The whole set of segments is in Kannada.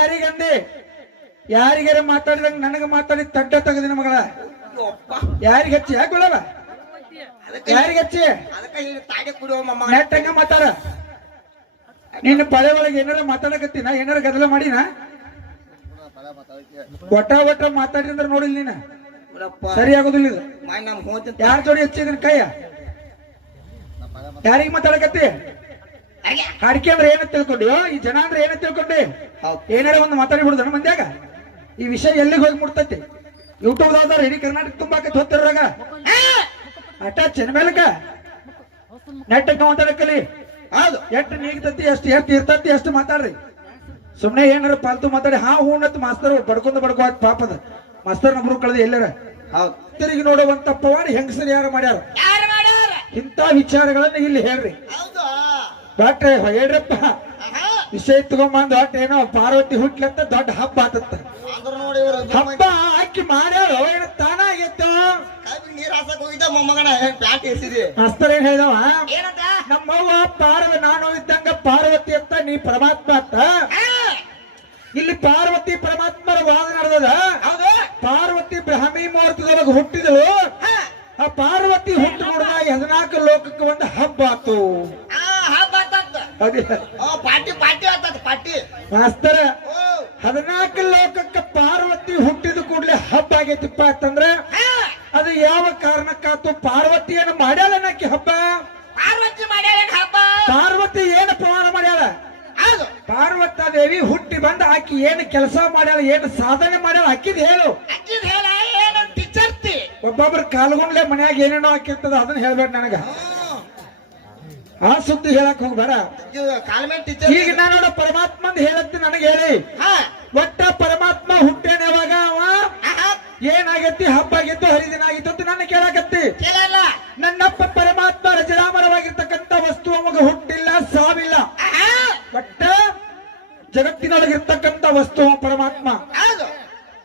ಯಾರಿಗಂದಿ ಯಾರಿಗಾರ ಮಾತಾಡಿದಂಗ ನನಗ ಮಾತಾಡಿ ತಡ್ಡ ತೆಗದಿನ ಮಗಳ ಯಾರಿಗೆ ಹಚ್ಚಿ ಯಾಕೊಳವ ಯಾರಿಗೆ ಹಚ್ಚಿ ನೆಟ್ಟಂಗ ಮಾತಾಡ ನಿನ್ನ ಪಳೆ ಒಳಗೆ ಏನಾರ ಮಾತಾಡಕತ್ತೀನ ಏನಾರ ಗದಲ ಮಾಡಿನ ಒಟ್ಟ ಮಾತಾಡಿದ್ರ ನೋಡಿಲ್ ನೀನ ಸರಿ ಆಗೋದಿಲ್ಲ ಇದು ಯಾರ ಜೋಡಿ ಹಚ್ಚಿದನ್ ಕೈಯ ಯಾರಿಗೆ ಮಾತಾಡಕತ್ತಿ ಅಡಿಕೆ ಅಂದ್ರೆ ಏನ ತಿಳ್ಕೊಂಡಿ ಈ ಜನ ಅಂದ್ರೆ ಏನ ತಿಳ್ಕೊಂಡಿ ಏನಾರ ಒಂದು ಮಾತಾಡಿ ಬಿಡುದನ ಮಂದ್ಯಾಗ ಈ ವಿಷಯ ಎಲ್ಲಿಗೆ ಹೋಗಿ ಮುಟ್ತೈತಿ ಯೂಟ್ಯೂಬ್ ದಾವ್ದಾರ ಇಡೀ ಕರ್ನಾಟಕ ತುಂಬಾಕತ್ ಹೋಗ್ತಿರಾಗ ಅಟ ಚೆನ್ಮೇಲಕ ನೆಟ್ಟಕ್ಕ ಮಾತಾಡಕಲಿ ಹೌದು ಎಷ್ಟು ನೀಗ್ತತಿ ಎಷ್ಟು ಇರ್ತತಿ ಎಷ್ಟು ಮಾತಾಡ್ರಿ ಸುಮ್ನೆ ಏನಾರ ಪಾಲ್ತು ಮಾತಾಡಿ ಹಾ ಹೂನತ್ ಮಾಸ್ತರ್ ಬಡ್ಕೋ ಪಾಪದ ಮಾಸ್ತರ್ ನಮ್ರು ಕಳೆದ ಎಲ್ಲಾರ ಹೌದು ತಿರುಗಿ ನೋಡುವಂತ ಪವಾಡಿ ಹೆಂಗಸರು ಯಾರು ಮಾಡ್ಯಾರ ಇಂತ ವಿಚಾರಗಳನ್ನ ಇಲ್ಲಿ ಹೇಳ್ರಿ ಡಾಕ್ಟ್ರೆ ಹೇಳ್ರಪ್ಪ ವಿಷಯ ತಗೊಂಬಂದ್ ಒಟ್ಟು ಏನೋ ಪಾರ್ವತಿ ಹುಟ್ಲಂತ ದೊಡ್ಡ ಹಬ್ಬ ಆತತ್ತ ಹಬ್ಬ ಹಾಕಿ ಮಾಡ್ಯಾರ ಏನ ತಾನ ಆಗೈತ ನೀರ್ ಹಾಸಕ್ ಹೋಗಿದ್ದ ಮೊಮ್ಮಗನ ಪ್ಲಾಟ್ ಎಸಿದಿ ಮಾಸ್ತರ್ ಏನ್ ಹೇಳಿದವ ನಮ್ಮವ್ವ ನಾನು ಇದ್ದಂಗ ಪಾರ್ವತಿ ಅಂತ ನೀ ಪರಮಾತ್ಮ ಅಂತ ಇಲ್ಲಿ ಪಾರ್ವತಿ ಪರಮಾತ್ಮರ ವಾದ ನಡೆದದ ಪಾರ್ವತಿ ಬ್ರಾಹ್ಮಿ ಮುಹೂರ್ತದೊಳಗೆ ಹುಟ್ಟಿದಳು ಆ ಪಾರ್ವತಿ ಹುಟ್ಟು ನೋಡಿದಾಗ 14 ಲೋಕಕ್ಕೆ ಒಂದು ಹಬ್ಬ ಆತು ಮಾಸ್ತರ 14 ಲೋಕಕ್ಕೆ ಪಾರ್ವತಿ ಹುಟ್ಟಿದ ಕೂಡಲೇ ಹಬ್ಬ ಆಗೈತಿಪ್ಪ ಅಂತಂದ್ರ ಅದು ಯಾವ ಕಾರಣಕ್ಕಾತು ಪಾರ್ವತಿಯನ್ನು ಮಾಡ್ಯಾಳ ನಕ್ಕಿ ಹಬ್ಬ ಪಾರ್ವತಿ ಏನು ಪ್ರಮಾಣ ಮಾಡ್ಯಾಳ ಪಾರ್ವತ ದೇವಿ ಹುಟ್ಟಿ ಬಂದ ಆಕಿ ಏನು ಕೆಲಸ ಮಾಡ್ಯಾಳ ಏನು ಸಾಧನೆ ಮಾಡ್ಯಾಳ ಅಕ್ಕಿದ್ ಹೇಳು ಒಬ್ಬೊಬ್ರು ಕಾಲ್ಗೊಂಡ್ಲೆ ಮನ್ಯಾಗ ಏನೇನೋ ಹಾಕಿರ್ತದ ಅದನ್ನ ಹೇಳ್ಬೇಡ ನನಗ ಆ ಸುದ್ದಿ ಹೇಳಕ್ ಹೋಗ್ಬೇಡ ಈಗ ನಾನು ಪರಮಾತ್ಮಂದ ಹೇಳತ್ತೆ ನನಗೆ ಹೇಳಿ ಒಟ್ಟ ಪರಮಾತ್ಮ ಹುಟ್ಟೇನ ಯಾವಾಗ ಅವ ಏನಾಗೈತಿ ಹಬ್ಬ ಆಗಿತ್ತು ಹರಿದಿನ ಆಗಿತ್ತು ಅಂತ ನನ್ನ ಕೇಳಾಕತ್ತಿ ನನ್ನಪ್ಪ ಪರಮಾತ್ಮ ರಜರಾಮರವಾಗಿರ್ತಕ್ಕಂಥ ವಸ್ತು ಅವಾಗ ಹುಟ್ಟಿಲ್ಲ ಸಾವಿಲ್ಲ ಒಟ್ಟ ಜಗತ್ತಿನೊಳಗಿರ್ತಕ್ಕಂಥ ವಸ್ತು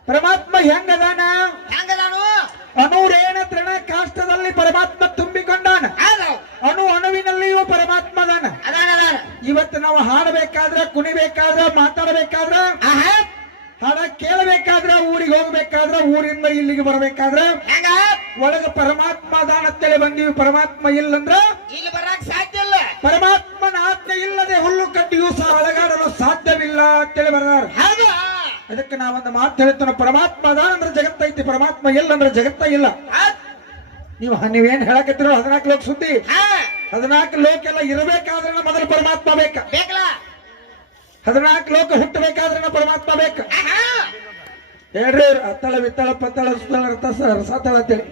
ಪರಮಾತ್ಮ ಹೆಂಗದಾನ ಅಣುರೇಣ ತೃಣ ಕಾಷ್ಟದಲ್ಲಿ ಪರಮಾತ್ಮ ತುಂಬಿಕೊಂಡಾನ ಅಣುವಿನಲ್ಲಿಯೂ ಪರಮಾತ್ಮ ಅದಾನ ಇವತ್ತು ನಾವು ಹಾಡಬೇಕಾದ್ರ ಕುಣಿಬೇಕಾದ್ರ ಮಾತಾಡಬೇಕಾದ್ರ ಹಾಡ ಕೇಳಬೇಕಾದ್ರ ಊರಿಗೆ ಹೋಗ್ಬೇಕಾದ್ರ ಊರಿಂದ ಇಲ್ಲಿಗೆ ಬರಬೇಕಾದ್ರ ಒಳಗ ಪರಮಾತ್ಮ ಅದಾನ ಅಂತೇಳಿ ಬಂದೀವಿ ಪರಮಾತ್ಮ ಇಲ್ಲಂದ್ರ ಇಲ್ಲಿ ಬರಕ್ ಸಾಧ್ಯ ಇಲ್ಲ ಪರಮಾತ್ಮನ ಆಜ್ಞೆ ಇಲ್ಲದೆ ಹುಲ್ಲು ಕಡ್ಡಿಯೂ ಸಹ ಅಳಗಾಡಲು ಸಾಧ್ಯವಿಲ್ಲ ಅಂತೇಳಿ ಬರದಾರ ಅದಕ್ಕೆ ನಾವೊಂದು ಮಾತು ಹೇಳ್ತಾನ ಪರಮಾತ್ಮ ಅದಾನ ಅಂದ್ರೆ ಜಗತ್ತೈತಿ ಪರಮಾತ್ಮ ಇಲ್ಲ ಅಂದ್ರೆ ಜಗತ್ತ ಇಲ್ಲ ನೀವೇನ್ ಹೇಳಕತ್ತಿರೋ 14 ಲೋಕ ಸುದ್ದಿ 14 ಲೋಕ ಎಲ್ಲ ಇರಬೇಕಾದ್ರೆ ಮೊದಲು ಪರಮಾತ್ಮ ಬೇಕ 14 ಲೋಕ ಹುಟ್ಟಬೇಕಾದ್ರೆ ಪರಮಾತ್ಮ ಬೇಕ ಹೇಳ್ರಿ ಅತ್ತಳ ವಿತ್ತಳ ಪತ್ತಳ ಸುತ್ತಳ ರಸತಳ ಅಂತೇಳಿ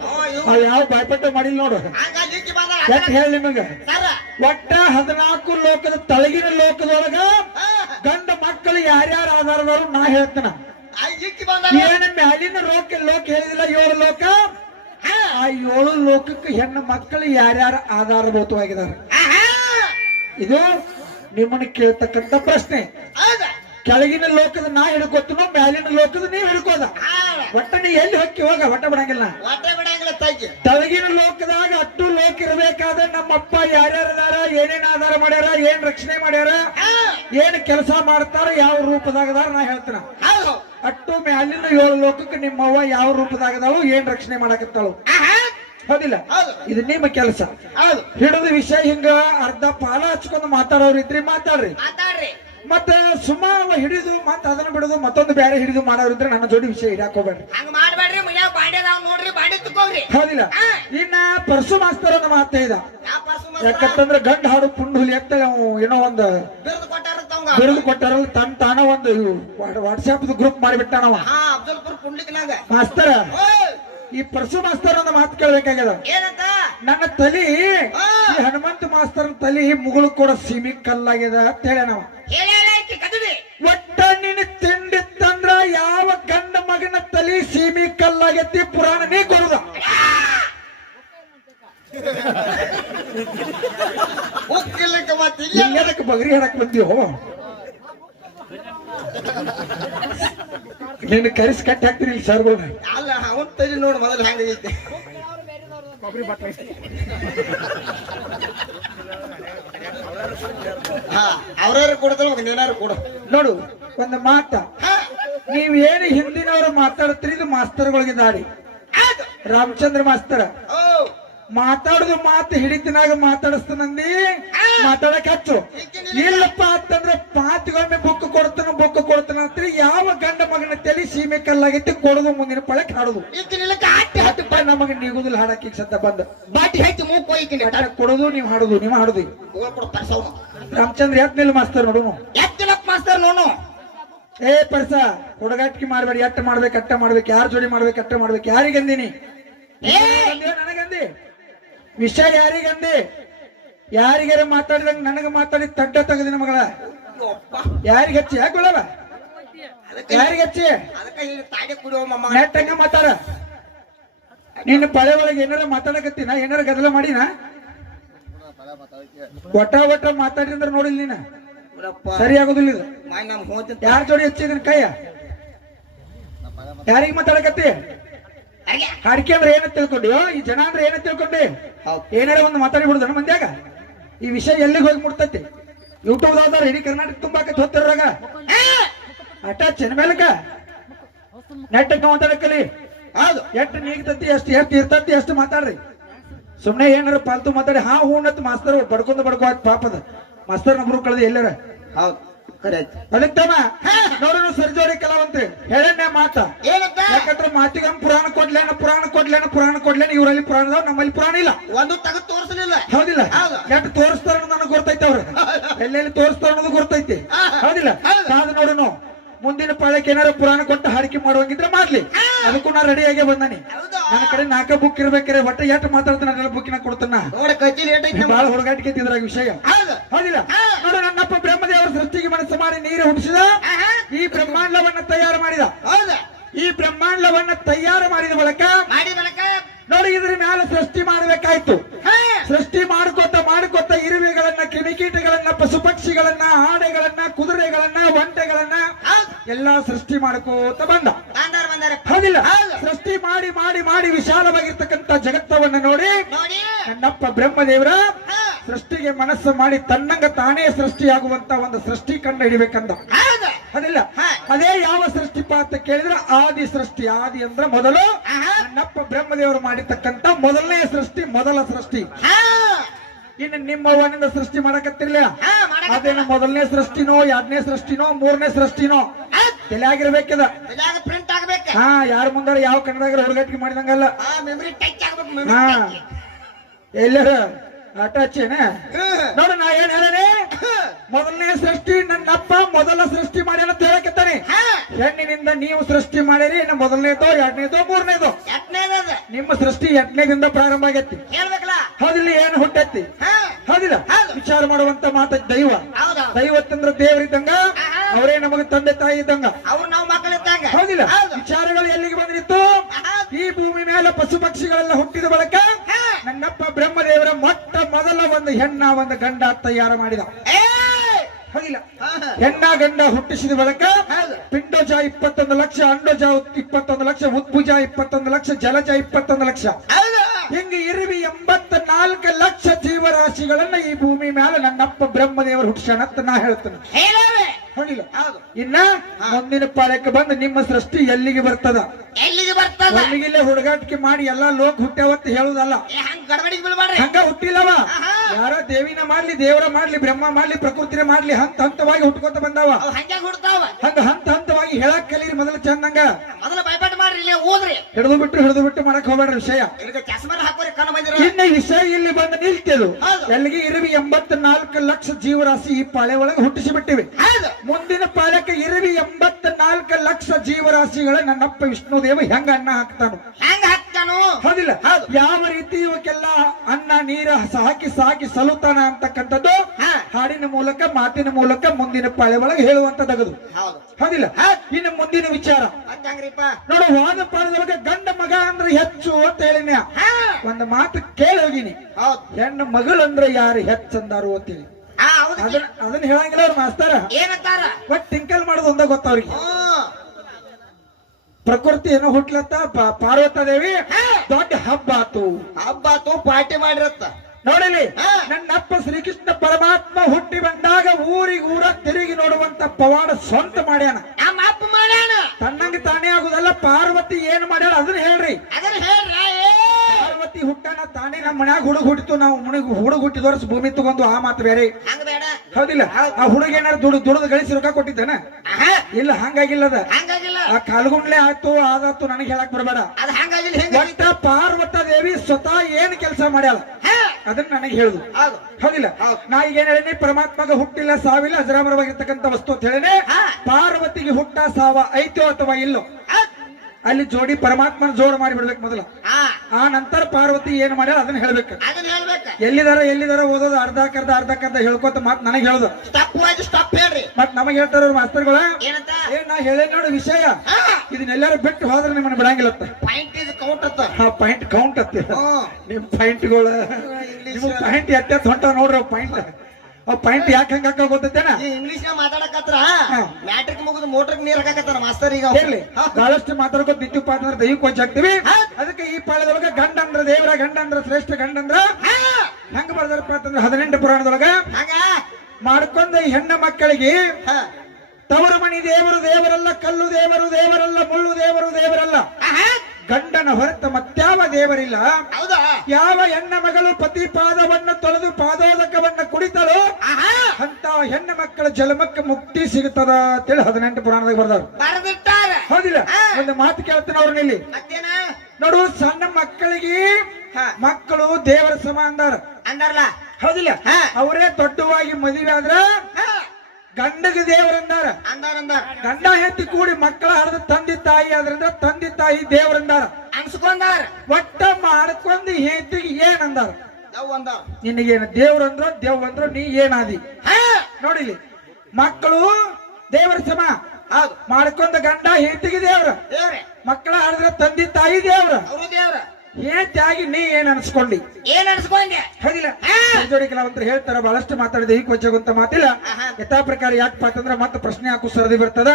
ಅವ್ ಯಾವ ಬಾಯ್ಪಟ್ಟ ಮಾಡಿಲ್ಲ ನೋಡು ಯಾಕೆ ಹೇಳಿ ನಿಮಗ ಒಟ್ಟ 14 ಲೋಕದ ತಳಗಿನ ಲೋಕದೊಳಗ ಗಂಡ ಮಕ್ಕಳು ಯಾರ್ಯಾರ ಆಧಾರದವರು ನಾ ಹೇಳ್ತಾನ ಏನ ಮ್ಯಾಲಿನ ಲೋಕ ಹೇಳಿದಿಲ್ಲ 7 ಲೋಕ ಆ 7 ಲೋಕಕ್ಕೆ ಹೆಣ್ಣು ಮಕ್ಕಳು ಯಾರ್ಯಾರ ಆಧಾರಭೂತವಾಗಿದ್ದಾರೆ ಇದು ನಿಮ್ಮನ್ನ ಕೇಳ್ತಕ್ಕಂಥ ಪ್ರಶ್ನೆ ಕೆಳಗಿನ ಲೋಕದ ನಾ ಹಿಡ್ಕೊತನೋ ಮ್ಯಾಲಿನ ಲೋಕದ ನೀವ್ ಹಿಡ್ಕೋದ ಒಟ್ಟ ನೀ ಎಲ್ಲಿ ಹೊಕ್ಕಿ ಹೋಗ ಒಟ್ಟ ಬಿಡಂಗಿಲ್ಲ ತೆಳಗಿನ ಲೋಕದಾಗ ಅಟ್ಟು ಲೋಕ ಇರಬೇಕಾದ್ರೆ ನಮ್ಮಪ್ಪ ಯಾರ್ಯಾರದಾರ ಏನೇನ್ ಆಧಾರ ಮಾಡ್ಯಾರ ಏನ್ ರಕ್ಷಣೆ ಮಾಡ್ಯಾರ ಏನ್ ಕೆಲಸ ಮಾಡ್ತಾರ ಯಾವ ರೂಪದಾಗದಾರ ನಾ ಹೇಳ್ತಾನ ಅಟ್ಟು ಮ್ಯಾಲಿನ 7 ಲೋಕಕ್ಕೆ ನಿಮ್ಮವ್ವ ಯಾವ ರೂಪದಾಗದಾಳು ಏನ್ ರಕ್ಷಣೆ ಮಾಡಕತ್ತಾಳು ಹೌದಿಲ್ಲ ಇದು ನಿಮ್ಮ ಕೆಲಸ ಹಿಡಿದ ವಿಷಯ ಹಿಂಗ ಅರ್ಧ ಪಾಲ ಹಚ್ಕೊಂಡು ಮಾತಾಡೋರು ಇದ್ರಿ ಮಾತಾಡ್ರಿ ಮತ್ತೆ ಸುಮಾರು ಹಿಡಿದು ಮತ್ತ ಅದನ್ನ ಬಿಡುದು ಮತ್ತೊಂದು ಬೇರೆ ಹಿಡಿದು ಮಾಡೋರು ಇದ್ರೆ ನನ್ನ ಜೋಡಿ ವಿಷಯ ಹಿಡಿಯಾಕ ಹೋಗ್ಬೇಡ್ರಿ ಹೌದಿಲ್ಲ ಇನ್ನ ಪರಸು ಮಾಸ್ತರ್ ಅನ್ನ ಮಾತಾ ಇದ್ದ ಯಾಕಂತಂದ್ರೆ ಗಂಡ ಹಾಡು ಪುಂಡು ಹುಲಿ ಅಂತ ಏನೋ ಒಂದು ಬಿರುದು ಕೊಟ್ಟಾರಲ್ಲ ತಾನ ಒಂದು ವಾಟ್ಸ್ಆಪ್ ಗ್ರೂಪ್ ಮಾಡಿಬಿಟ್ಟಾನವ ಮಾಸ್ತರ ಈ ಪರಸು ಮಾಸ್ತರ್ ಅನ್ನ ಮಾತು ಕೇಳ್ಬೇಕಾಗ್ಯದ ನನ್ನ ತಲಿ ಈ ಹನುಮಂತ ಮಾಸ್ತರ್ ತಲಿ ಮುಗುಳು ಕೂಡ ಸೀಮಿ ಕಲ್ಲಾಗ್ಯದ ಅಂತ ಹೇಳ್ಯಾನವ ಒಟ್ಟ ನೀನು ತಿಂಡಿತ್ತಂದ್ರ ಯಾವ ಗಂಡ ಮಗನ ತಲಿ ಸೀಮಿ ಕಲ್ಲಾಗೈತಿ ಪುರಾಣ ನೀ ಕೊಡುದ ಎಲ್ಲದಕ್ಕೆ ಬಗರಿ ಹೇಳಕ್ ಬಂದೀವೋ ನೀನು ಕರಿಸಿ ಕಟ್ಟಿ ಹಾಕ್ತೀನಿ ಇಲ್ಲಿ ಸರ್ಗಳು ಅಲ್ಲ ಅವನ್ ತಲೆ ನೋಡು ಮೊದಲು ಹೆಂಗೈತಿ ಅವ್ರಾರು ಕೊಡ್ತಾರ ಏನಾರು ಕೊಡು ನೋಡು ಒಂದು ಮಾತ ಹಾ, ನೀವ್ ಏನು ಹಿಂದಿನವರು ಮಾತಾಡ್ತೀರಿ ಇದು ಮಾಸ್ತರ್ಗಳಿಗೆ ದಾರಿ. ಹೌದು. ರಾಮಚಂದ್ರ ಮಾಸ್ತರ ಓ, ಮಾತಾಡುದು ಮಾತು ಹಿಡಿತಿನಾಗ ಮಾತಾಡಿಸ್ತಾನಂದಿ ಮಾತಾಡಕ್ ಹಚ್ಚು. ಇಲ್ಲಪ್ಪ ಅಂತಂದ್ರೆ ಮಾತುಗೊಮ್ಮೆ ಬುಕ್ ಕೊಡ್ತಾನ ಅಂತ್ರಿ. ಯಾವ ಗಂಡ ಮಗನ ತಲೆ ಸೀಮೆ ಕಲ್ಲಾಗೈತಿ ಕೊಡುದು ಮುಂದಿನ ಪಳಕ್ ಹಾಡುದು. ಈಗಿನಿಲ್ಲಕ ಆಟಿ ಹತ್ತು ಹತ್ತಪ್ಪ ನಮಗೆ ನೀಗುದಿಲ್ಲ ಹಾಡಕ್ಕೆ ಈಗ ಸದ್ದ ಬಂದ ಬಾಟಿ ಹೆಚ್ಚು ಮೂಕ್ ಹೋಯ್ತೀನಿ ಕೊಡುದು ನೀವು ಹಾಡುದು ನೀವು ಹಾಡುದು. ಕೊಡು ಪರ್ಸವನು ರಾಮಚಂದ್ರ ಯಾಕೆ ನಿಲ್ ಮಾಸ್ತರ್ ನೋಡು. ಎತ್ತಿನಕ್ ಮಾಸ್ತರ್ ನೋನು. ಏ ಪರ್ಸ ಹುಡುಗಾಟಿಕೆ ಮಾಡ್ಬೇಡಿ. ಎಟ್ಟ ಮಾಡ್ಬೇಕು ಅಟ್ಟ ಮಾಡ್ಬೇಕು, ಯಾರ ಜೋಡಿ ಮಾಡ್ಬೇಕು ಅಟ್ಟ ಮಾಡ್ಬೇಕು. ಯಾರಿಗಂದಿನಿ? ನನಗಂದಿ ವಿಷಯ ಯಾರಿಗಂದಿ? ಯಾರಿಗಾರ ಮಾತಾಡಿದಂಗ ನನಗ ಮಾತಾಡಿ ತಡ್ಡ ತೆಗದಿನ ಮಗಳ. ಯಾರಿಗ ಹಚ್ಚಿ ಯಾಕೊಳವ? ಯಾರಿಗ ಹಚ್ಚಿ ಅದಕ್ಕೆ ಈಗ ತಾಡಿ ಕುಡಿಯೋ ಮಮ್ಮ ನೆಟ್ಟಂಗ ಮಾತಾಡ. ನಿನ್ನ ಪಳೆ ಒಳಗೆ ಏನಾರ ಮಾತಾಡಕತ್ತೀನ? ಏನಾರ ಗದಲ ಮಾಡಿನ? ಒಟ್ಟ ಮಾತಾಡಿದ್ರೆ ನೋಡಿಲ್ಲ ನೀನ ಸರಿ ಆಗುದಿಲ್ಲ ಇದು. ನಮ್ ಹೋದ ಯಾರ ಜೋಡಿ ಹಚ್ಚಿದನ್ ಕೈಯ? ಯಾರಿಗೆ ಮಾತಾಡಕತ್ತಿ? ಅಡಿಕೆ ಅಂದ್ರೆ ಏನ ತಿಳ್ಕೊಂಡಿ? ಈ ಜನ ಅಂದ್ರೆ ಏನ ತಿಳ್ಕೊಂಡಿ? ಏನಾರ ಒಂದು ಮಾತಾಡಿ ಬಿಡುದನ ಮಂದ್ಯಾಗ? ಈ ವಿಷಯ ಎಲ್ಲಿಗೆ ಹೋಗಿ ಮುಟ್ತೈತಿ? ಯೂಟ್ಯೂಬ್ ದಾವ್ದಾರ ಇಡೀ ಕರ್ನಾಟಕ ತುಂಬಾಕ ಹೋಗ್ತಿರಾಗ ಅಟ ಚೆನ್ಮೇಲಕ ನೆಟ್ಟಕ್ಕೆ ಮಾತಾಡಕಲಿ. ಹೌದು. ಎಷ್ಟು ನೀಗ್ತತಿ ಎಷ್ಟು ಇರ್ತತಿ ಎಷ್ಟು ಮಾತಾಡ್ರಿ. ಸುಮ್ನೆ ಏನಾರ ಪಾಲ್ತು ಮಾತಾಡಿ ಹಾ ಹೂಣತ್ ಮಾಸ್ತರ್ ಬಡ್ಕೋ ಪಾಪದ ಮಾಸ್ತರ್ ನಮ್ರು ಕಳೆದ ಎಲ್ಲಾರ. ಹೌದು ಕರೆ ಅದಕ್ಕೆ ತಮ್ಮ ನೋಡೋಣ ಸರ್ಜೋರಿ ಕಲಾವಂತ್ರಿ ಹೇಳಣ್ಣ ಮಾತ. ಏನಂತ? ಯಾಕಂದ್ರೆ ಮಾತಿಗಮ್ಮ ಪುರಾಣ ಕೊಡ್ಲೇನ ಇವರಲ್ಲಿ ಪುರಾಣದವ್ ನಮ್ಮಲ್ಲಿ ಪುರಾಣ ಇಲ್ಲ. ಒಂದು ತಗದ್ ತೋರಿಸಲಿಲ್ಲ. ಹೌದಿಲ್ಲ? ಹೌದು. ಎಷ್ಟು ತೋರಿಸ್ತಾರ ನನಗೆ ಗೊತ್ತೈತೆ ಅವ್ರು ಎಲ್ಲೆಲ್ಲಿ ತೋರಿಸ್ತಾರ ಅನ್ನೋದು ಗೊತ್ತೈತಿ. ಹೌದಿಲ್ಲ? ಕಾದು ನೋಡೋಣ ಮುಂದಿನ ಪಾಳಕ್ಕೆ ಏನಾರ ಪುರಾಣ ಕೊಟ್ಟು ಹಾಡಿಕೆ ಮಾಡುವಂಗಿದ್ರೆ ಮಾಡ್ಲಿ. ಅದಕ್ಕೂ ನಾ ರೆಡಿ ಆಗೇ ಬಂದಾನಿ. ನನ್ನ ಕಡೆ 4 ಬುಕ್ ಇರ್ಬೇಕಾರೆ ಒಟ್ಟ ಎಷ್ಟು ಮಾತಾಡ್ತಾನ ಬುಕ್ಕಿನ ಕೊಡ್ತಾನ. ನೋಡ ಕಜ್ಜಿ ಲೇಟ್ ಐತಿ. ಬಹಳ ಹುಡುಗಾಟಿಕೆ ಇದ್ರಾಗ ವಿಷಯ. ಹೌದು. ಹೌದಿಲ್ಲ? ನೋಡು ನನ್ನಪ್ಪ ಬ್ರಹ್ಮದೇವರ ಸೃಷ್ಟಿಗೆ ಮನಸ್ಸು ಮಾಡಿ ನೀರು ಹುಟ್ಟಿಸಿದ. ಈ ಬ್ರಹ್ಮಾಂಡವನ್ನ ತಯಾರು ಮಾಡಿದ. ಹೌದಾ? ಈ ಬ್ರಹ್ಮಾಂಡವನ್ನ ತಯಾರು ಮಾಡಿದ ಬಳಿಕ ಮಾಡಿ ಬಲಕ ನೋಡಿ ಇದ್ರ ಮ್ಯಾಲ ಸೃಷ್ಟಿ ಮಾಡ್ಬೇಕಾಯ್ತು. ಸೃಷ್ಟಿ ಮಾಡ್ಕೊತ ಇರುವೆಗಳನ್ನ ಕ್ರಿಮಿಕೀಟಗಳನ್ನ ಪಶು ಪಕ್ಷಿಗಳನ್ನ ಆನೆಗಳನ್ನ ಕುದುರೆಗಳನ್ನ ಒಂಟೆಗಳನ್ನ ಎಲ್ಲಾ ಸೃಷ್ಟಿ ಮಾಡ್ಕೋತ ಬಂದ. ಹೌದಿಲ್ಲ? ಸೃಷ್ಟಿ ಮಾಡಿ ವಿಶಾಲವಾಗಿರ್ತಕ್ಕಂಥ ಜಗತ್ತವನ್ನ ನೋಡಿ ನೋಡಿ ನನ್ನಪ್ಪ ಬ್ರಹ್ಮದೇವರ ಸೃಷ್ಟಿಗೆ ಮನಸ್ಸು ಮಾಡಿ ತನ್ನಂಗ ತಾನೇ ಸೃಷ್ಟಿಯಾಗುವಂತ ಒಂದು ಸೃಷ್ಟಿ ಕಂಡು ಹಿಡಿಬೇಕಂದ. ಹೌದಾ? ಅದಿಲ್ಲ ಅದೇ ಯಾವ ಸೃಷ್ಟಿಪ ಅಂತ ಕೇಳಿದ್ರೆ ಆದಿ ಸೃಷ್ಟಿ. ಆದಿ ಅಂದ್ರೆ ಮೊದಲು ನನ್ನಪ್ಪ ಬ್ರಹ್ಮದೇವರು ಮಾಡಿರ್ತಕ್ಕಂಥ ಮೊದಲನೇ ಸೃಷ್ಟಿ, ಮೊದಲ ಸೃಷ್ಟಿ. ಇನ್ನು ನಿಮ್ಮ ಅವನಿಂದ ಸೃಷ್ಟಿ ಮಾಡಕತ್ತಿರ್ಲಿಲ್ಲ. ಅದೇನು ಮೊದಲನೇ ಸೃಷ್ಟಿನೋ 2ನೇ ಸೃಷ್ಟಿನೋ 3ನೇ ಸೃಷ್ಟಿನೋ ತಲೆಯಾಗಿರ್ಬೇಕಿದ. ಪ್ರಿಂಟ್ ಆಗ್ಬೇಕು. ಹಾ ಯಾರ ಮುಂದಾರ ಯಾವ ಕನ್ನಡಾಗ ಹುಡುಗಾಟಿಕೆ ಮಾಡಿದಂಗಲ್ಲ. ಮೆಮರಿ ಟಚ್ ಆಗ್ಬೇಕು. ಹಾ ಎಲ್ಲರ ಅಟಚೇನ ನೋಡು ನಾ ಏನ್ ಹೇಳನೆ. ಮೊದಲನೇ ಸೃಷ್ಟಿ ನನ್ನಪ್ಪ ಮೊದಲ ಸೃಷ್ಟಿ ಮಾಡಿ ಅಂತ ಹೇಳಕತ್ತಾನೆ. ಹೆಣ್ಣಿನಿಂದ ನೀವು ಸೃಷ್ಟಿ ಮಾಡಿರಿ. ಇನ್ನು ಮೊದಲನೇದೋ 2ನೇದೋ 3ನೇದೋ ನಿಮ್ಮ ಸೃಷ್ಟಿ 8ನೇದಿಂದ ಪ್ರಾರಂಭ ಆಗೈತಿ. ಹೇಳ್ಬೇಕಲ್ಲ? ಹೌದಿಲ್ಲ? ಏನು ಹುಟ್ಟೈತಿ? ಹೌದಿಲ್ಲ? ವಿಚಾರ ಮಾಡುವಂತ ಮಾತ ದೈವ. ದೈವತ್ತಂದ್ರ ದೇವರಿದ್ದಂಗ, ಅವರೇ ನಮಗೆ ತಂದೆ ತಾಯಿ ಇದ್ದಂಗ. ಅವ್ರು ನಾವು ಮಕ್ಕಳಿದ್ದಂಗ. ಹೌದಿಲ್ಲ? ವಿಚಾರಗಳು ಎಲ್ಲಿಗೆ ಬಂದಿತ್ತು? ಈ ಭೂಮಿ ಮೇಲೆ ಪಶು ಪಕ್ಷಿಗಳೆಲ್ಲ ಹುಟ್ಟಿದ ಬಳಿಕ ನನ್ನಪ್ಪ ಬ್ರಹ್ಮದೇವರ ಮೊಟ್ಟ ಮೊದಲ ಒಂದು ಹೆಣ್ಣ ಒಂದು ಗಂಡ ತಯಾರು ಮಾಡಿದ. ಹೌದಿಲ್ಲ? ಹೆಣ್ಣ ಗಂಡ ಹುಟ್ಟಿಸಿದ ಬಳಿಕ ಪಿಂಡೋಜ 21 ಲಕ್ಷ, ಅಂಡೋಜ 21 ಲಕ್ಷ, ಉದ್ಭುಜ 21 ಲಕ್ಷ, ಜಲಜ 21 ಲಕ್ಷ. ಹಿಂಗೆ ಇರುವಿ 84 ಲಕ್ಷ ಜೀವರಾಶಿಗಳನ್ನ ಈ ಭೂಮಿ ಮೇಲೆ ನನ್ನಪ್ಪ ಬ್ರಹ್ಮದೇವರು ಹುಟ್ಟಿಸಣಂತ ನಾ ಹೇಳ್ತೇನೆ. ಹೌದಿಲ್ಲ? ಇನ್ನ ಮುಂದಿನ ಪಾಳಕ್ಕೆ ಬಂದು ನಿಮ್ಮ ಸೃಷ್ಟಿ ಎಲ್ಲಿಗೆ ಬರ್ತದ? ಎಲ್ಲಿಗೆ ಬರ್ತದ? ಒಳಗಿಲ್ಲೇ ಹುಡುಗಾಟಿಕೆ ಮಾಡಿ ಎಲ್ಲಾ ಲೋಕ ಹುಟ್ಟ್ಯಾವತ್ತು ಹೇಳುದಲ್ಲ. ಹಂಗ ಹುಟ್ಟಿಲ್ಲವ. ಯಾರೋ ದೇವಿನ ಮಾಡ್ಲಿ, ದೇವರ ಮಾಡ್ಲಿ, ಬ್ರಹ್ಮ ಮಾಡ್ಲಿ, ಪ್ರಕೃತಿನ ಮಾಡ್ಲಿ ಹಂತ ಹಂತವಾಗಿ ಹುಟ್ಕೋತ ಬಂದಾವ. ಹಂಗ ಹಂತ ಹಂತವಾಗಿ ಹೇಳಕ್ ಕಲೀರಿ ಮೊದಲು ಚಂದಂಗ. ಮೊದಲ ಭಯಪಟ್ಟು ಮಾಡ್ರಿ, ಇಲ್ಲೇ ಓದ್ರಿ. ಹಿಡಿದು ಬಿಟ್ಟು ಮಾಡಕ್ ಹೋಗ್ಬೇಡ್ರಿ ವಿಷಯ. ಇನ್ನ ವಿಷಯ ಇಲ್ಲಿ ಬಂದು ನಿಲ್ತೇದು. ಎಲ್ಲಿಗೆ ಇರುವಿ 84 ಲಕ್ಷ ಜೀವರಾಶಿ ಈ ಪಾಳೆ ಒಳಗೆ ಹುಟ್ಟಿಸಿ ಬಿಟ್ಟಿವಿ. ಮುಂದಿನ ಪಾಳಕ್ಕೆ ಇರುವಿ 84 ಲಕ್ಷ ಜೀವರಾಶಿಗಳ ನನ್ನಪ್ಪ ವಿಷ್ಣುದೇವ ಹೆಂಗ ಅನ್ನ ಹಾಕ್ತಾನು? ಹೌದಿಲ್ಲ? ಯಾವ ರೀತಿ ಇವಕ್ಕೆಲ್ಲ ಅನ್ನ ನೀರ ಸಾಕಿ ಸಲುತಾನ ಅಂತಕ್ಕಂಥದ್ದು ಹಾಡಿನ ಮೂಲಕ ಮಾತಿನ ಮೂಲಕ ಮುಂದಿನ ಪಾಳೆ ಒಳಗೆ ಹೇಳುವಂತದ್ದು. ಹೌದಿಲ್ಲ? ಇನ್ನು ಮುಂದಿನ ವಿಚಾರ ನೋಡು. ವಾದ ಪಾಳದೊಳಗೆ ಗಂಡ ಮಗ ಅಂದ್ರೆ ಹೆಚ್ಚು ಅಂತ ಹೇಳಿನ ಒಂದು ಮಾತು ಕೇಳಿ ಹೋಗಿನಿ. ಹೆಣ್ಣು ಮಗಳು ಅಂದ್ರೆ ಯಾರು ಹೆಚ್ಚಂದಾರು ಅಂತೇಳಿ ಅದನ್ನ ಹೇಳಂಗಿಲ್ಲ ಅವ್ರ ಮಾಸ್ತಾರ. ಏನಂತಾರ? ಬಟ್ ಟಿಂಕಲ್ ಮಾಡೋದು ಒಂದ ಗೊತ್ತವ್ರಿಗೆ. ಪ್ರಕೃತಿ ಏನೋ ಹುಟ್ಲತ್ತ ಪಾರ್ವತ ದೇವಿ ದೊಡ್ಡ ಹಬ್ಬ ಆತು ಪಾರ್ಟಿ ಮಾಡಿರತ್ತ. ನೋಡಿಲಿ ಹಾ. ನನ್ನಪ್ಪ ಶ್ರೀಕೃಷ್ಣ ಪರಮಾತ್ಮ ಹುಟ್ಟಿ ಬಂದಾಗ ಊರಿಗೂರ ತಿರುಗಿ ನೋಡುವಂತ ಪವಾಡ ಸ್ವಂತ ಮಾಡ್ಯಾನ. ನಮ್ಮ ಅಪ್ಪ ಮಾಡ್ಯಾನ. ತನ್ನಂಗೆ ತಾನೇ ಆಗುದಲ್ಲ, ಪಾರ್ವತಿ ಏನ್ ಮಾಡ್ಯಾಳ ಅದನ್ನ ಹೇಳ್ರಿ. ಅದನ್ನ ಹೇಳ್ರ. ಪಾರ್ವತಿ ಹುಟ್ಟಾನ ತಾನೇ ನಮ್ಮ ಮನ್ಯಾಗ ಹುಡುಗ ಹುಟ್ಟಿತು, ನಾವು ಹುಡುಗ ಹುಟ್ಟಿದ ವರ್ಷ ಭೂಮಿ ತಗೊಂಡು ಆ ಮಾತು ಬೇರೆ. ಹಂಗ ಬೇಡ. ಹೌದಿಲ್ಲ? ಆ ಹುಡುಗ ಏನಾರು ದುಡ್ದು ಗಳಿಸಿ ರೊಕ್ಕ ಕೊಟ್ಟಿದ್ದಾನ? ಇಲ್ಲ, ಹಂಗಾಗಿಲ್ಲದ. ಹಂಗಾಗಿಲ್ಲ. ಆ ಕಾಲ್ಗುಂಡ್ಲೆ ಆಯ್ತು ಆದಾತು ನನಗೆ ಹೇಳಕ್ ಬರಬೇಡ. ಅದ ಹಂಗಾಗಿಲ್ಲ. ಒಟ್ಟ ಪಾರ್ವತ ದೇವಿ ಸ್ವತಃ ಏನ್ ಕೆಲಸ ಮಾಡ್ಯಾಳ ಅದನ್ನ ನನಗೆ ಹೇಳುದು. ಹೌದು. ಹೌದಿಲ್ಲ? ಹೌದು. ನಾ ಈಗ ಏನ್ ಹೇಳಿನಿ, ಪರಮಾತ್ಮಗ ಹುಟ್ಟಿಲ್ಲ ಸಾವಿಲ್ಲ ಅಜರಾಮರವಾಗಿರ್ತಕ್ಕಂಥ ವಸ್ತು ಅಂತ ಹೇಳಿನಿ. ಪಾರ್ವತಿಗೆ ಹುಟ್ಟ ಸಾವ ಐತೋ ಅಥವಾ ಇಲ್ಲೋ ಅಲ್ಲಿ ಜೋಡಿ ಪರಮಾತ್ಮನ ಜೋಡು ಮಾಡಿ ಬಿಡ್ಬೇಕು ಮೊದಲ. ಆ ನಂತರ ಪಾರ್ವತಿ ಏನ್ ಮಾಡ್ಯಾಳ ಅದನ್ನ ಹೇಳ್ಬೇಕು. ಅದನ್ನ ಹೇಳ್ಬೇಕ. ಎಲ್ಲಿದಾರ ಓದೋದು ಅರ್ಧಕ್ಕರ್ಧ ಹೇಳ್ಕೊತ ಮತ್ ನನಗೆ ಹೇಳುದು. ಸ್ಟಪ್ ವೈಸ್ ಸ್ಟಪ್ ಹೇಳ್ರಿ. ಮತ್ ನಮಗ್ ಹೇಳ್ತಾರ ಮಾಸ್ತರ್ಗಳ, ಏನಂತ? ನಾ ಹೇಳೇ ನೋಡು ವಿಷಯ, ಇದನ್ನೆಲ್ಲಾರು ಬಿಟ್ಟು ಹೋದ್ರೆ ನಿಮ್ಮನ್ನ ಬಿಡಂಗಿಲ್ಲ. ಪಾಯಿಂಟ್ ಇಸ್ ಕೌಂಟ್ ಅಂತ. ಪಾಯಿಂಟ್ ಕೌಂಟ್ ಅತ್ತ. ನಿಮ್ ಪಾಯಿಂಟ್ಗಳು ನಿಮ್ ಪಾಯಿಂಟ್ ಎತ್ತ ಹೊಂಟ ನೋಡ್ರಿ. ಪಾಯಿಂಟ್ ಪಾಯಿಂಟ್ ಯಾಕೆ ಹಂಗ ಗೊತ್ತೇನ? ಇಂಗ್ಲಿಷ್ ಮಾತಾಡಕತ್ರ ಮ್ಯಾಟ್ರಿಕ್ ಮುಗಿದು ಮೋಟ್ರಿಗೆ ನೀರ್ ಹಾಕಕತ್ತಾರ ಮಾಸ್ತರ್. ಈಗ ಇರ್ಲಿ, ಬಹಳಷ್ಟು ಮಾತಾಡ್ಕೊತ ನಿಂತಿಪ್ಪ ಅಂತಂದ್ರೆ ದೈವಿಕ ಕೊಂಚ ಆಗ್ತೀವಿ. ಅದಕ್ಕೆ ಈ ಪಾಳ್ಯದೊಳಗ ಗಂಡ ಅಂದ್ರ ದೇವರ, ಗಂಡ ಅಂದ್ರ ಶ್ರೇಷ್ಠ, ಗಂಡ ಅಂದ್ರ ಹೆಂಗ ಬರ್ದಾರಪ್ಪ ಅಂತಂದ್ರೆ 18 ಪುರಾಣದೊಳಗ ಹಂಗ ಮಾಡ್ಕೊಂಡ ಹೆಣ್ಣು ಮಕ್ಕಳಿಗೆ ತವರು ಮಣಿ ದೇವರು ದೇವರಲ್ಲ, ಕಲ್ಲು ದೇವರು ದೇವರಲ್ಲ, ಮುಳ್ಳು ದೇವರು ದೇವರಲ್ಲ, ಗಂಡನ ಹೊರತ ಮತ್ಯಾವ ದೇವರಿಲ್ಲ. ಹೌದಾ? ಯಾವ ಹೆಣ್ಣ ಮಗಳು ಪತಿ ಪಾದವನ್ನು ತೊಳೆದು ಪಾದೋದಕವನ್ನ ಕುಡಿತಳು ಅಂತ ಹೆಣ್ಣು ಮಕ್ಕಳ ಜನ್ಮಕ್ಕೆ ಮುಕ್ತಿ ಸಿಗುತ್ತದ ಅಂತೇಳಿ 18 ಪುರಾಣದಾಗ ಬರ್ದಾರ. ಬರೆದಿಟ್ಟಾರ. ಹೌದಿಲ್ಲ? ಒಂದು ಮಾತು ಕೇಳ್ತಾನೆ ಅವ್ರನ್ನ ಇಲ್ಲಿ ಮತ್ತೇನ ನೋಡು. ಸಣ್ಣ ಮಕ್ಕಳಿಗೆ ಮಕ್ಕಳು ದೇವರ ಸಮ ಅಂದಾರ ಅಂದಾರಲ್ಲ. ಹೌದಿಲ್ಲ? ಅವರೇ ದೊಡ್ಡವಾಗಿ ಮದುವೆ ಆದ್ರ ಗಂಡಗೆ ದೇವರಂದಾರ. ಗಂಡ ಹೆಂಡತಿ ಕೂಡಿ ಮಕ್ಕಳ ಹರಿದ ತಂದೆ ತಾಯಿ ಆದ್ರಿಂದ ತಂದೆ ತಾಯಿ ದೇವರಂದಾರ ಅನ್ಸ್ಕೊಂಡಾರ. ಒಟ್ಟ ಮಾಡ್ಕೊಂಡ್ ಹೆಂಡತಿಗೆ ಏನಂದಾರ? ಅಂದಾರ. ನಿನಗೇನು ದೇವ್ರಂದ್ರ ದೇವ್ ಅಂದ್ರ ನೀ ಏನಾದಿ ನೋಡಿಲಿ. ಮಕ್ಕಳು ದೇವರ ಸಮ. ಹೌದು. ಮಾಡ್ಕೊಂಡ ಗಂಡ ಹೆಂಡತಿಗೆ ದೇವ್ರ, ದೇವ್ರೆ. ಮಕ್ಕಳ ಹರಿದ್ರ ತಂದೆ ತಾಯಿ ದೇವ್ರ, ಅವರು ದೇವ್ರ. ಹೆಂಡತಿಯಾಗಿ ನೀ ಏನ್ ಅನ್ಸ್ಕೊಂಡಿ? ಏನ್ ಅನ್ಸ್ಕೊಂಡೆ? ಹೌದಿಲ್ಲ? ಜೋಡಿ ಕೆಲವಂತರು ಹೇಳ್ತಾರ, ಬಹಳಷ್ಟು ಮಾತಾಡಿದ ಈ ಕೊಚ್ಚಗುಂತ ಮಾತಿಲ್ಲ. ಯಥಾ ಪ್ರಕಾರ ಯಾಕಪ್ಪ ಅಂತಂದ್ರ ಮತ್ತೆ ಪ್ರಶ್ನೆ ಹಾಕು ಸರದಿ ಬರ್ತದ.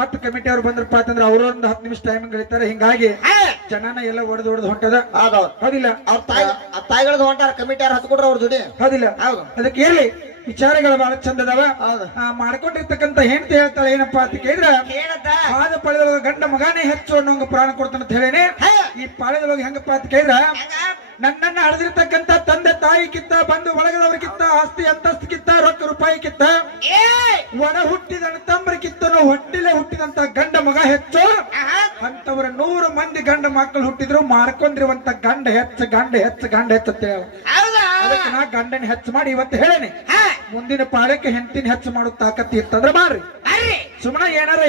ಮತ್ತೆ ಕಮಿಟಿ ಅವ್ರು ಬಂದ್ರಪ್ಪ ಅಂತಂದ್ರೆ ಅವ್ರ ಒಂದು 10 ನಿಮಿಷ ಟೈಮ್ ಗಳಿತಾರೆ. ಹಿಂಗಾಗಿ ಜನನ ಎಲ್ಲ ಒಡೆದು ಹೊಂಟದ. ಹೌದಿಲ್ಲ? ಅವ್ರ ತಾಯಿಗಳದ್ದು ಹೊಂಟಾರ. ಕಮಿಟಿ ಯಾರು ಹತ್ಕೊಡ್ರ ಅವ್ರ ದುಡಿ. ಹೌದಿಲ್ಲ? ಹೌದು. ಅದಕ್ಕೆ ಹೇಳಿ ವಿಚಾರಗಳು ಬಹಳ ಚಂದ ಅದಾವ. ಹೌದು. ಮಾಡ್ಕೊಂಡಿರ್ತಕ್ಕಂಥ ಹೆಂಡತಿ ಹೇಳ್ತಾಳೆ ಏನಪ್ಪಾ ಅಂತ ಕೇಳಿದ್ರ, ಪಾದ ಪಾಳ್ಯದೊಳಗ ಗಂಡ ಮಗನೇ ಹೆಚ್ಚು ಅನ್ನೋ ಪ್ರಾಣ ಕೊಡ್ತಾನ ಅಂತ ಹೇಳೇನೆ. ಈ ಪಾಳ್ಯದೊಳಗ ಹೆಂಗಪ್ಪ ಅಂತ ಕೇಳಿದ್ರ, ನನ್ನನ್ನ ಹಳೆದಿರ್ತಕ್ಕಂಥ ತಂದೆ ತಾಯಿಗಿಂತ ಬಂದು ಒಳಗದವ್ರಿಗಿಂತ ಆಸ್ತಿ ಅಂತಸ್ತಿಗಿಂತ ರೊಕ್ಕ ರೂಪಾಯಿಗಿಂತ ಒಡ ಹುಟ್ಟಿದ ತಮ್ಮರಿಗಿಂತನೂ ಹೊಟ್ಟಿಲೆ ಹುಟ್ಟಿದಂತ ಗಂಡ ಮಗ ಹೆಚ್ಚು. ಅಂತವ್ರ 100 ಮಂದಿ ಗಂಡ ಮಕ್ಕಳು ಹುಟ್ಟಿದ್ರು ಮಾಡ್ಕೊಂಡಿರುವಂತ ಗಂಡ ಹೆಚ್ಚು ಅಂತ ಹೇಳ. ಅದಕ್ಕೆ ನಾ ಗಂಡನ ಹೆಚ್ಚು ಮಾಡಿ ಇವತ್ತು ಹೇಳೇನೆ. ಮುಂದಿನ ಪಾಳಕ್ಕೆ ಹೆಂಡತಿನ ಹೆಚ್ಚು ಮಾಡೋ ತಾಕತ್ತಿ ಇರ್ತಂದ್ರ ಮಾಡ್ರಿ. ಸುಮ್ಮನೆ ಏನಾರ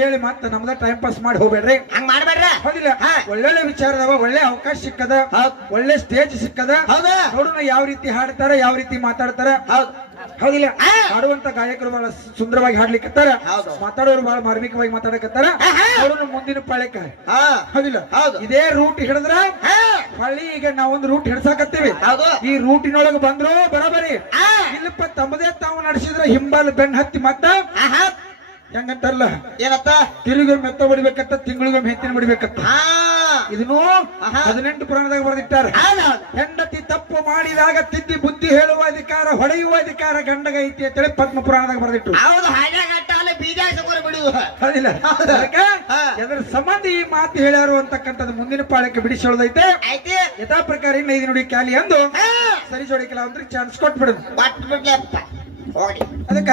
ಹೇಳಿ ಮತ್ತೆ ನಮ್ದ ಟೈಮ್ ಪಾಸ್ ಮಾಡಿ ಹೋಗ್ಬೇಡ್ರಿ. ಹಂಗ ಮಾಡ್ಬೇಡ್ರ. ಹೌದಿಲ್ಲ? ಒಳ್ಳೊಳ್ಳೆ ವಿಚಾರದವ, ಒಳ್ಳೆ ಅವಕಾಶ ಸಿಕ್ಕದ, ಒಳ್ಳೆ ಸ್ಟೇಜ್ ಸಿಕ್ಕದ. ನೋಡೋಣ ಯಾವ ರೀತಿ ಹಾಡ್ತಾರ, ಯಾವ ರೀತಿ ಮಾತಾಡ್ತಾರ. ಹೌದಿಲ್ಲ? ಹಾಡುವಂತ ಗಾಯಕರು ಬಹಳ ಸುಂದರವಾಗಿ ಹಾಡ್ಲಿಕ್ಕತ್ತಾರ, ಮಾತಾಡೋರು ಬಹಳ ಮಾರ್ಮಿಕವಾಗಿ ಮಾತಾಡಕತ್ತಾರ. ಅವ್ರನ್ನ ಮುಂದಿನ ಪಾಳ್ಯಕ್ಕ ಹೌದಿಲ್ಲ ಇದೇ ರೂಟ್ ಹಿಡಿದ್ರ ಹಳ್ಳಿ. ಈಗ ನಾವೊಂದು ರೂಟ್ ಹಿಡ್ಸಾಕತ್ತೀವಿ. ಈ ರೂಟಿನೊಳಗೆ ಬಂದ್ರು ಬರಬರಿ. ಇಲ್ಲಪ್ಪ ತಮ್ಮದೇ ತಾವು ನಡೆಸಿದ್ರ ಹಿಂಬಾಲ ಬೆನ್ನ ಹತ್ತಿ ಮತ್ತ ಹೆಂಗಂತಾರಲ್ಲ, ಏನತ್ತ ತಿರುಗೊಮ್ಮೆ ಮೆತ್ತ ಬಿಡ್ಬೇಕತ್ತ, ತಿಂಗಳಿಗೊಮ್ಮೆ ಹೆತ್ತಿನ ಬಿಡ್ಬೇಕತ್ತ. ಇದನ್ನು 18 ಪುರಾಣದಾಗ ಬರೆದಿಟ್ಟಾರ. ಹೆಂಡತಿ ತಪ್ಪು ಮಾಡಿದಾಗ ತಿದ್ದಿ ಬುದ್ಧಿ ಹೇಳುವ ಅಧಿಕಾರ, ಹೊಡೆಯುವ ಅಧಿಕಾರ ಗಂಡಗ ಐತಿ ಅಂತೇಳಿ ಪದ್ಮ ಪುರಾಣದಾಗ ಬರೆದಿಟ್ಟು. ಬೀಜ ಬಿಡುದು. ಹೌದಿಲ್ಲ? ಅದರ ಸಂಬಂಧ ಈ ಮಾತು ಹೇಳ್ಯಾರು ಅಂತಕ್ಕಂಥದ್ದು ಮುಂದಿನ ಪಾಳಕ್ಕೆ ಬಿಡಿಸೋದೈತೆ. ಯಥಾ ಪ್ರಕಾರ ಇನ್ನ 5 ನುಡಿ ಕ್ಯಾಲಿ ಅಂದು ಸರಿ ಜೋಡಿ ಕೆಲವಂದ್ರೆ ಚಾನ್ಸ್ ಕೊಟ್ಬಿಡುದು. ಅದಕ್ಕ